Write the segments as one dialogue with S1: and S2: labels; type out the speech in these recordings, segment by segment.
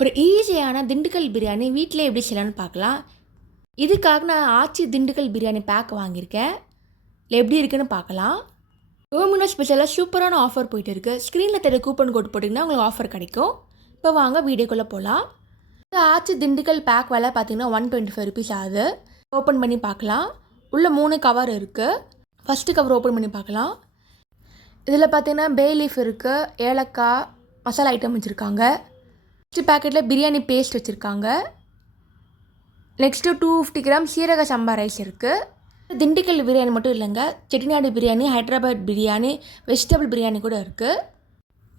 S1: ஒரு ஈஸியான திண்டுக்கல் பிரியாணி வீட்டில் எப்படி செய்யலான்னு பார்க்கலாம். இதுக்காக நான் ஆச்சி திண்டுக்கல் பிரியாணி பேக் வாங்கியிருக்கேன். இல்லை எப்படி இருக்குன்னு பார்க்கலாம். டோமினோ ஸ்பெஷலாக சூப்பரான ஆஃபர் போயிட்டு இருக்குது ஸ்க்ரீனில் தெரிய கூப்பன் கோட் போட்டிங்கன்னா உங்களுக்கு ஆஃபர் கிடைக்கும். இப்போ வாங்க வீடியோக்குள்ளே போகலாம் இந்த ஆச்சி திண்டுக்கல் பேக் விலை பார்த்தீங்கன்னா ஒன் டுவெண்ட்டி ஃபைவ் ருபீஸ் ஆகுது. ஓப்பன் பண்ணி பார்க்கலாம். உள்ள மூணு கவர் இருக்குது ஃபஸ்ட்டு கவர் ஓப்பன் பண்ணி பார்க்கலாம். இதில் பார்த்தீங்கன்னா பே லீஃப் இருக்குது ஏலக்காய் மசாலா ஐட்டம் வச்சுருக்காங்க. ஃபஸ்ட்டு பேக்கெட்டில் பிரியாணி பேஸ்ட் வச்சுருக்காங்க. நெக்ஸ்ட்டு டூ ஃபிஃப்டி கிராம் சீரக சம்பா ரைஸ் இருக்குது திண்டுக்கல் பிரியாணி மட்டும் இல்லைங்க. செட்டிநாடு பிரியாணி ஹைதராபாத் பிரியாணி வெஜிடபிள் பிரியாணி கூட இருக்குது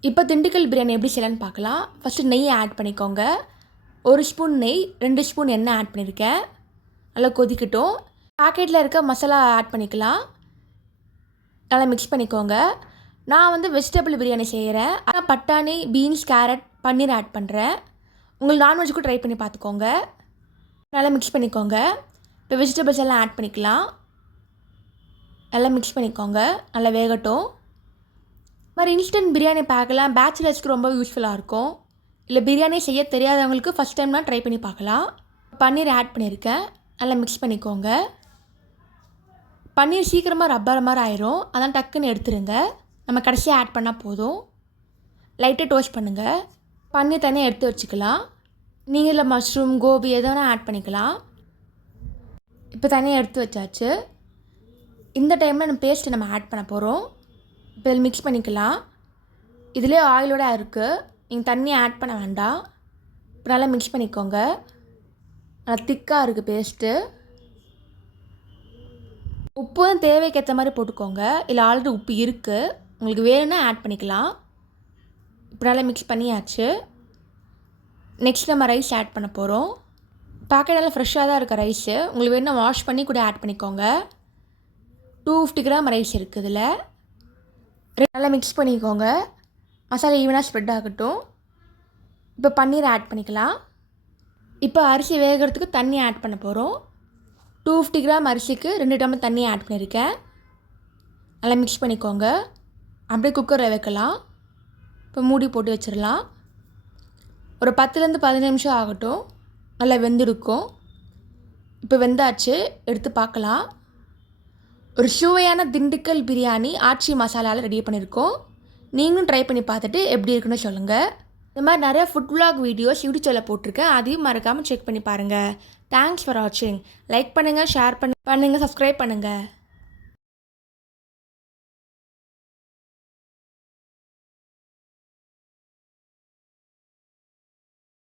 S1: இப்போ திண்டுக்கல் பிரியாணி எப்படி செய்யலான்னு பார்க்கலாம். ஃபஸ்ட்டு நெய் ஆட் பண்ணிக்கோங்க. ஒரு ஸ்பூன் நெய் ரெண்டு ஸ்பூன் எண்ணெய் ஆட் பண்ணியிருக்கேன் நல்லா கொதிக்கட்டும். பேக்கெட்டில் இருக்க மசாலா ஆட் பண்ணிக்கலாம். நல்லா மிக்ஸ் பண்ணிக்கோங்க. நான் வந்து வெஜிடபிள் பிரியாணி செய்கிறேன் ஆனால் பட்டாணி பீன்ஸ் கேரட் பன்னீர் ஆட் பண்ணுறேன் உங்களுக்கு நான்வெஜ்க்கும் ட்ரை பண்ணி பார்த்துக்கோங்க. நல்லா மிக்ஸ் பண்ணிக்கோங்க. இப்போ வெஜிடபிள்ஸ் எல்லாம் ஆட் பண்ணிக்கலாம். நல்லா மிக்ஸ் பண்ணிக்கோங்க. நல்லா வேகட்டும். இது மாதிரி இன்ஸ்டன்ட் பிரியாணி பார்க்கலாம் பேச்சுலர்ஸ்க்கு ரொம்ப யூஸ்ஃபுல்லாக இருக்கும். இல்லை பிரியாணி செய்ய தெரியாதவங்களுக்கு ஃபஸ்ட் டைம்லாம் ட்ரை பண்ணி பார்க்கலாம். பன்னீர் ஆட் பண்ணியிருக்கேன். நல்லா மிக்ஸ் பண்ணிக்கோங்க. பன்னீர் சீக்கிரமாக ரப்பர் மாதிரி ஆயிரும். அதான் டக்குன்னு எடுத்துருங்க. நம்ம கடைசியாக ஆட் பண்ணால் போதும். லைட்டாக டோஸ்ட் பண்ணுங்கள் பன்னீர் தனியாக எடுத்து வச்சுக்கலாம். நீங்கள் இல்லை மஷ்ரூம் கோபி எதை வேணால் ஆட் பண்ணிக்கலாம். இப்போ தனியாக எடுத்து வச்சாச்சு. இந்த டைமில் நம்ம பேஸ்ட்டு நம்ம ஆட் பண்ண போகிறோம் இப்போ இதில் மிக்ஸ் பண்ணிக்கலாம். இதிலே ஆயிலோட இருக்குது நீங்கள் தண்ணி ஆட் பண்ண வேண்டாம். இப்போ நல்லா மிக்ஸ் பண்ணிக்கோங்க. நல்லா திக்காக இருக்குது பேஸ்ட்டு உப்பும் தேவைக்கு ஏற்ற மாதிரி போட்டுக்கோங்க. இல்லை ஆல்ரெடி உப்பு இருக்குது உங்களுக்கு வேணும்னா ஆட் பண்ணிக்கலாம். இப்போ நல்லா மிக்ஸ் பண்ணியாச்சு. நெக்ஸ்ட் நம்ம ரைஸ் ஆட் பண்ண போகிறோம் பேக்கெட் நல்லா ஃப்ரெஷ்ஷாக தான் இருக்க ரைஸு உங்களுக்கு வேணும்னா வாஷ் பண்ணி கூட ஆட் பண்ணிக்கோங்க. டூ ஃபிஃப்டி கிராம் ரைஸ் இருக்குது இதில். நல்லா மிக்ஸ் பண்ணிக்கோங்க. மசாலா ஈவனாக ஸ்ப்ரெட் ஆகட்டும். இப்போ பன்னீர் ஆட் பண்ணிக்கலாம். இப்போ அரிசி வேகிறதுக்கு தண்ணி ஆட் பண்ண போகிறோம் டூ ஃபிஃப்டி கிராம் அரிசிக்கு ரெண்டு டம்ளர் தண்ணி ஆட் பண்ணியிருக்கேன் நல்லா மிக்ஸ் பண்ணிக்கோங்க. அப்படியே குக்கரில் வைக்கலாம். இப்போ மூடி போட்டு வச்சிடலாம். ஒரு பத்துலேருந்து பதினஞ்சு நிமிஷம் ஆகட்டும். நல்லா வெந்திருக்கும். இப்போ வெந்தாச்சு எடுத்து பார்க்கலாம். ஒரு சுவையான திண்டுக்கல் பிரியாணி ஆச்சி மசாலாவில் ரெடி பண்ணியிருக்கோம். நீங்களும் ட்ரை பண்ணி பார்த்துட்டு எப்படி இருக்குன்னு சொல்லுங்கள் இந்த மாதிரி நிறைய ஃபுட் vlog வீடியோஸ் யூடியூப்பில் போட்டிருக்கேன். அதையும் மறக்காமல் செக் பண்ணி பாருங்கள் தேங்க்ஸ் ஃபார் வாட்சிங் லைக் பண்ணுங்கள் ஷேர் பண்ணு பண்ணுங்கள் சப்ஸ்கிரைப் பண்ணுங்கள்